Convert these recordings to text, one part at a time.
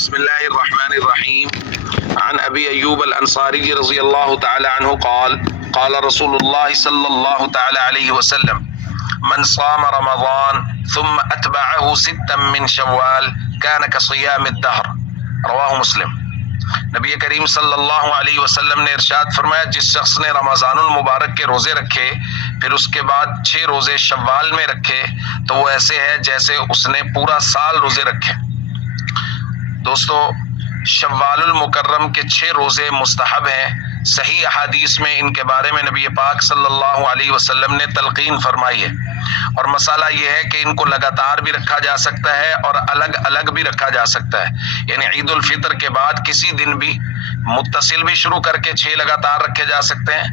بسم الله الرحمن الرحيم. عن أبي أيوب الأنصاري رضي الله تعالى عنه قال قال رسول الله صلى الله تعالى عليه وسلم من صام رمضان ثم أتبعه ستا من شوال كان كصيام الدهر. رواہ مسلم۔ نبی کریم صلی اللہ علیہ وسلم نے ارشاد فرمایا، جس شخص نے رمضان المبارک کے روزے رکھے پھر اس کے بعد 6 روزے شوال میں رکھے تو وہ ایسے ہے جیسے اس نے پورا سال روزے رکھے۔ دوستو، شوال المکرم کے 6 روزے مستحب ہیں۔ صحیح احادیث میں ان کے بارے میں نبی پاک صلی اللہ علیہ وسلم نے تلقین فرمائی ہے، اور مسئلہ یہ ہے کہ ان کو لگاتار بھی رکھا جا سکتا ہے اور الگ الگ بھی رکھا جا سکتا ہے، یعنی عید الفطر کے بعد کسی دن بھی متصل بھی شروع کر کے 6 لگاتار رکھے جا سکتے ہیں،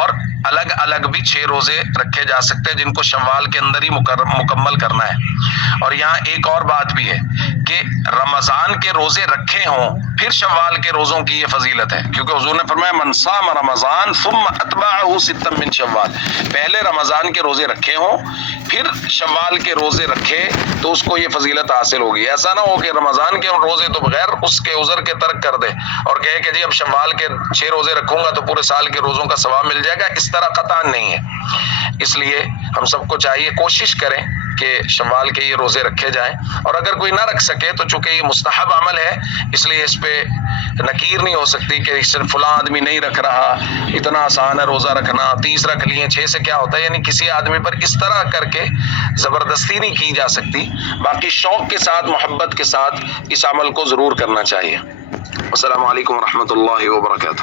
اور الگ الگ بھی 6 روزے رکھے جا سکتے ہیں جن کو شوال کے اندر ہی مکمل کرنا ہے۔ اور یہاں ایک اور بات بھی ہے کہ رمضان کے روزے رکھے ہوں پھر شوال کے روزوں کی یہ فضیلت ہے، کیونکہ حضور نے فرمایا من صام رمضان ثم اتبعه ستا من شوال، پہلے رمضان کے روزے رکھے ہوں پھر شوال کے روزے رکھے تو اس کو یہ فضیلت حاصل ہوگی۔ ایسا نہ ہو کہ رمضان کے روزے تو بغیر اس کے عذر کے ترک کر دے اور کہے کہ جی اب شوال کے 6 روزے رکھوں گا تو پورے سال کے روزوں کا ثواب مل جائے گا، اس طرح قطعاً نہیں ہے۔ اس لیے ہم سب کو چاہیے کوشش کریں کہ شوال کے یہ روزے رکھے جائیں، اور اگر کوئی نہ رکھ سکے تو چونکہ یہ مستحب عمل ہے اس لیے اس پہ نکیر نہیں ہو سکتی کہ صرف فلاں آدمی نہیں رکھ رہا، اتنا آسان ہے روزہ رکھنا، 30 رکھ لیے 6 سے کیا ہوتا ہے، یعنی کسی آدمی پر اس طرح کر کے زبردستی نہیں کی جا سکتی۔ باقی شوق کے ساتھ، محبت کے ساتھ اس عمل کو ضرور کرنا چاہیے۔ السلام علیکم ورحمۃ اللہ وبرکاتہ۔